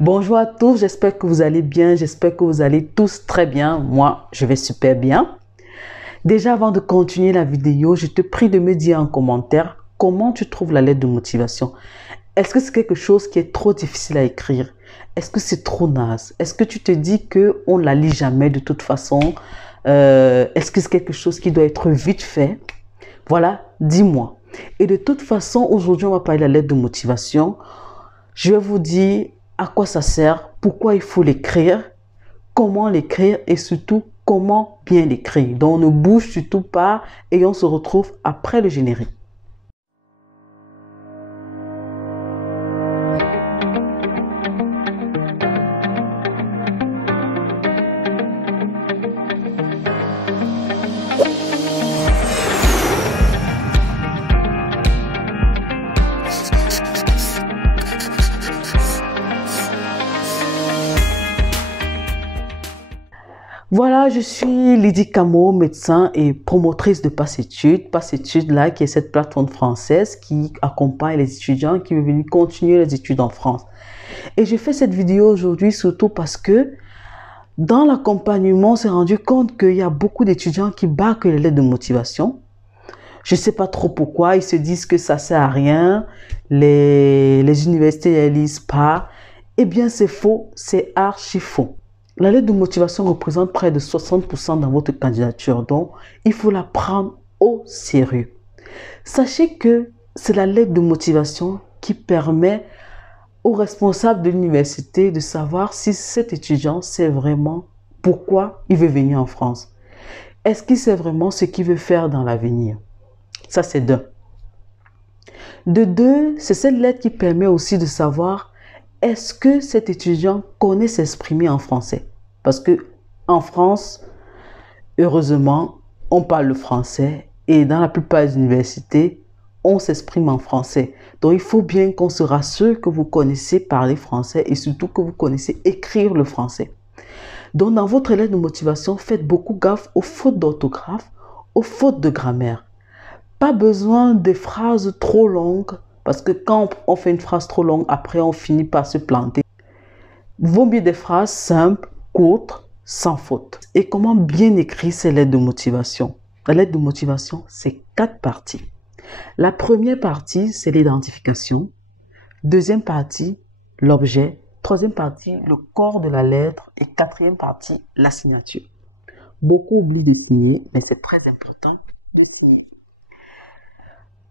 Bonjour à tous, j'espère que vous allez bien, j'espère que vous allez tous très bien. Moi, je vais super bien. Déjà, avant de continuer la vidéo, je te prie de me dire en commentaire comment tu trouves la lettre de motivation. Est-ce que c'est quelque chose qui est trop difficile à écrire? Est-ce que c'est trop naze? Est-ce que tu te dis qu'on ne la lit jamais de toute façon? Est-ce que c'est quelque chose qui doit être vite fait? Voilà, dis-moi. Et de toute façon, aujourd'hui, on va parler de la lettre de motivation. Je vais vous dire à quoi ça sert, pourquoi il faut l'écrire, comment l'écrire et surtout comment bien l'écrire. Donc, on ne bouge surtout pas et on se retrouve après le générique. Voilà, je suis Lydie Camo, médecin et promotrice de Passétudes. Passétudes, là, qui est cette plateforme française qui accompagne les étudiants qui veulent venir continuer les études en France. Et je fais cette vidéo aujourd'hui surtout parce que dans l'accompagnement, on s'est rendu compte qu'il y a beaucoup d'étudiants qui bâclent les lettres de motivation. Je ne sais pas trop pourquoi, ils se disent que ça ne sert à rien, les universités ne les lisent pas. Eh bien, c'est faux, c'est archi faux. La lettre de motivation représente près de 60% dans votre candidature, donc il faut la prendre au sérieux. Sachez que c'est la lettre de motivation qui permet aux responsables de l'université de savoir si cet étudiant sait vraiment pourquoi il veut venir en France. Est-ce qu'il sait vraiment ce qu'il veut faire dans l'avenir? Ça, c'est d'un. De deux, c'est cette lettre qui permet aussi de savoir est-ce que cet étudiant connaît s'exprimer en français? Parce que en France, heureusement, on parle le français et dans la plupart des universités, on s'exprime en français. Donc, il faut bien qu'on se rassure que vous connaissez parler français et surtout que vous connaissez écrire le français. Donc, dans votre lettre de motivation, faites beaucoup gaffe aux fautes d'orthographe, aux fautes de grammaire. Pas besoin de phrases trop longues parce que quand on fait une phrase trop longue, après on finit par se planter. Vaut mieux des phrases simples, courtes, sans faute. Et comment bien écrire ces lettres de motivation? La lettre de motivation, c'est 4 parties. La première partie, c'est l'identification. Deuxième partie, l'objet. Troisième partie, le corps de la lettre. Et quatrième partie, la signature. Beaucoup oublient de signer, mais c'est très important de signer.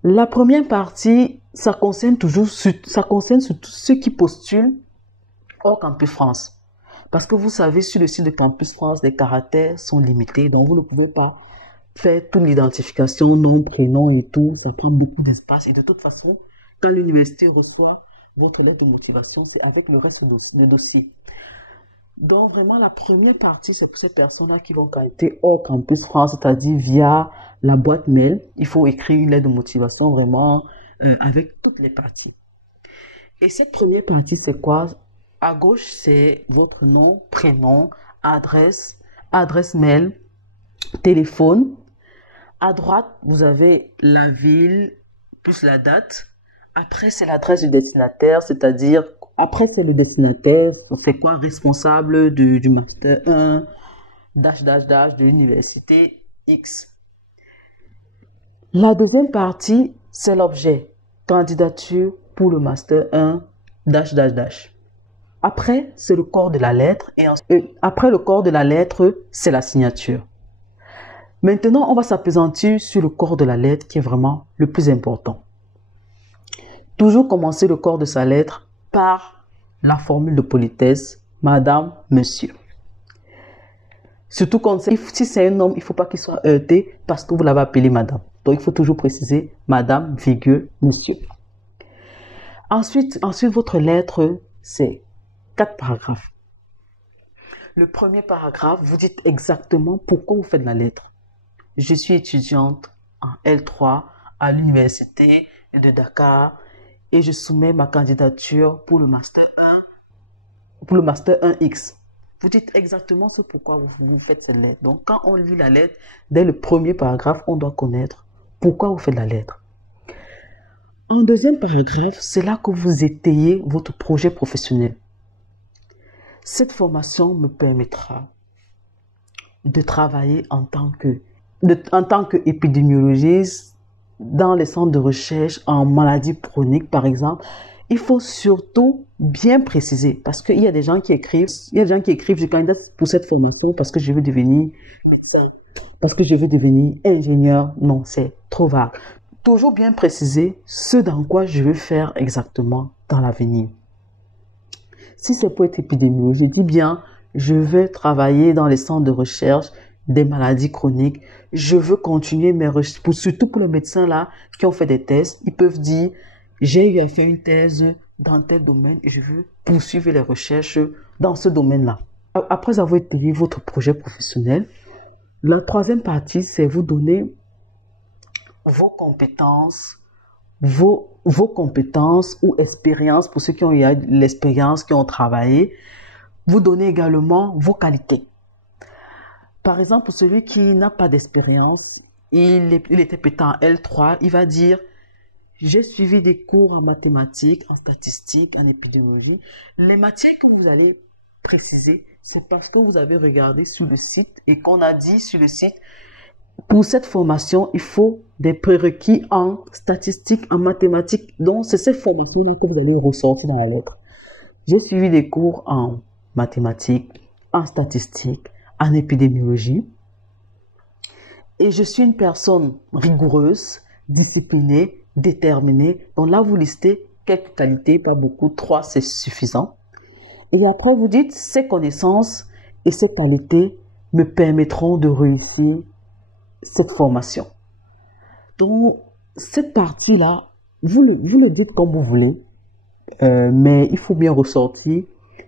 La première partie, ça concerne surtout ceux qui postulent hors Campus France. Parce que vous savez, sur le site de Campus France, les caractères sont limités. Donc, vous ne pouvez pas faire toute l'identification, nom, prénom et tout. Ça prend beaucoup d'espace. Et de toute façon, quand l'université reçoit votre lettre de motivation, c'est avec le reste des dossiers. Donc, vraiment, la première partie, c'est pour ces personnes-là qui vont candidater hors Campus France, c'est-à-dire via la boîte mail. Il faut écrire une lettre de motivation vraiment avec toutes les parties. Et cette première partie, c'est quoi? À gauche, c'est votre nom, prénom, adresse mail, téléphone. À droite, vous avez la ville plus la date. Après, c'est l'adresse du destinataire, c'est-à-dire, après, c'est le destinataire, c'est quoi, responsable du Master 1, de l'université X. La deuxième partie, c'est l'objet, candidature pour le Master 1, Après, c'est le corps de la lettre et après le corps de la lettre, c'est la signature. Maintenant, on va s'appesantir sur le corps de la lettre qui est vraiment le plus important. Toujours commencer le corps de sa lettre par la formule de politesse, madame, monsieur. Surtout quand si c'est un homme, il ne faut pas qu'il soit heurté parce que vous l'avez appelé madame. Donc, il faut toujours préciser madame, virgule, monsieur. Ensuite, votre lettre, c'est 4 paragraphes. Le premier paragraphe, vous dites exactement pourquoi vous faites la lettre. Je suis étudiante en L3 à l'université de Dakar et je soumets ma candidature pour le Master 1X. Vous dites exactement ce pourquoi vous faites cette lettre. Donc, quand on lit la lettre, dès le premier paragraphe, on doit connaître pourquoi vous faites la lettre. En deuxième paragraphe, c'est là que vous étayez votre projet professionnel. Cette formation me permettra de travailler en tant qu'épidémiologiste dans les centres de recherche en maladies chroniques, par exemple. Il faut surtout bien préciser, parce qu'il y a des gens qui écrivent, je candidate pour cette formation parce que je veux devenir médecin, parce que je veux devenir ingénieur. Non, c'est trop vague. Toujours bien préciser ce dans quoi je veux faire exactement dans l'avenir. Si c'est pour être épidémiologiste, je dis bien, je veux travailler dans les centres de recherche des maladies chroniques. Je veux continuer mes recherches, surtout pour les médecins là qui ont fait des tests. Ils peuvent dire, j'ai eu à faire une thèse dans tel domaine et je veux poursuivre les recherches dans ce domaine-là. Après avoir établi votre projet professionnel, la troisième partie, c'est vous donner vos compétences, vos compétences ou expériences pour ceux qui ont eu l'expérience, qui ont travaillé. Vous donnez également vos qualités. Par exemple, pour celui qui n'a pas d'expérience, il était pétant L3, il va dire « J'ai suivi des cours en mathématiques, en statistiques, en épidémiologie. » Les matières que vous allez préciser, c'est parce que vous avez regardé sur le site et qu'on a dit sur le site pour cette formation, il faut des prérequis en statistiques, en mathématiques. Donc, c'est cette formation-là que vous allez ressortir dans la lettre. J'ai suivi des cours en mathématiques, en statistiques, en épidémiologie. Et je suis une personne rigoureuse, disciplinée, déterminée. Donc là, vous listez quelques qualités, pas beaucoup. 3, c'est suffisant. Et après, vous dites, ces connaissances et ces qualités me permettront de réussir cette formation. Donc, cette partie-là, vous le dites comme vous voulez, mais il faut bien ressortir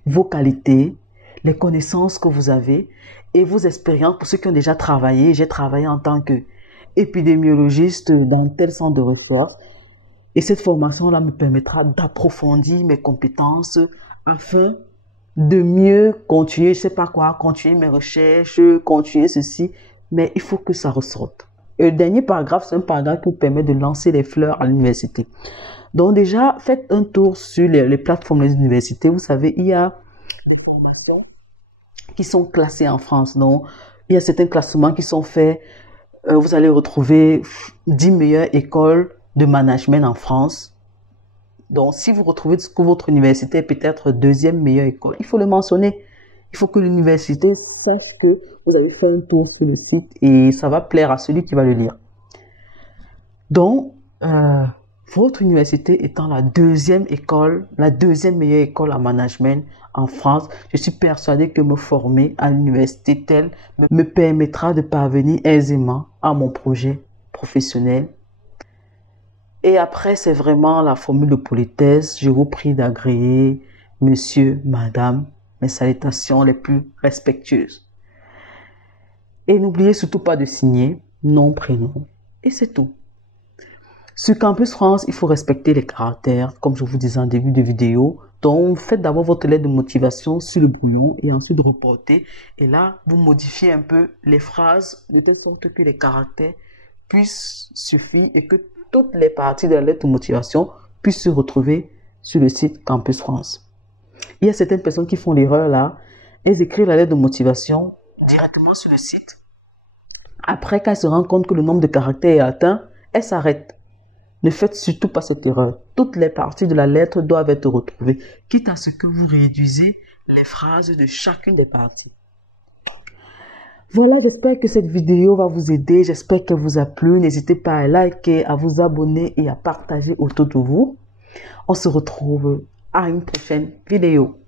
vos qualités, les connaissances que vous avez et vos expériences. Pour ceux qui ont déjà travaillé, j'ai travaillé en tant qu'épidémiologiste dans tel centre de recherche et cette formation-là me permettra d'approfondir mes compétences afin de mieux continuer, je sais pas quoi, continuer mes recherches, continuer ceci, mais il faut que ça ressorte. Et le dernier paragraphe, c'est un paragraphe qui vous permet de lancer les fleurs à l'université. Donc déjà, faites un tour sur les plateformes des universités. Vous savez, il y a des formations qui sont classées en France. Donc, il y a certains classements qui sont faits. Vous allez retrouver 10 meilleures écoles de management en France. Donc, si vous retrouvez que votre université est peut-être deuxième meilleure école, il faut le mentionner. Il faut que l'université sache que vous avez fait un tour sur le site et ça va plaire à celui qui va le lire. Donc, votre université étant la deuxième meilleure école en management en France, je suis persuadée que me former à l'université telle me permettra de parvenir aisément à mon projet professionnel. Et après, c'est vraiment la formule de politesse. Je vous prie d'agréer, monsieur, madame, mes salutations les plus respectueuses. Et n'oubliez surtout pas de signer nom, prénom. Et c'est tout. Sur Campus France, il faut respecter les caractères, comme je vous disais en début de vidéo. Donc, faites d'abord votre lettre de motivation sur le brouillon et ensuite reportez. Et là, vous modifiez un peu les phrases de telle sorte que les caractères puissent suffire et que toutes les parties de la lettre de motivation puissent se retrouver sur le site Campus France. Il y a certaines personnes qui font l'erreur là. Elles écrivent la lettre de motivation directement sur le site. Après, quand elles se rendent compte que le nombre de caractères est atteint, elles s'arrêtent. Ne faites surtout pas cette erreur. Toutes les parties de la lettre doivent être retrouvées, quitte à ce que vous réduisez les phrases de chacune des parties. Voilà, j'espère que cette vidéo va vous aider. J'espère qu'elle vous a plu. N'hésitez pas à liker, à vous abonner et à partager autour de vous. On se retrouve à une prochaine vidéo.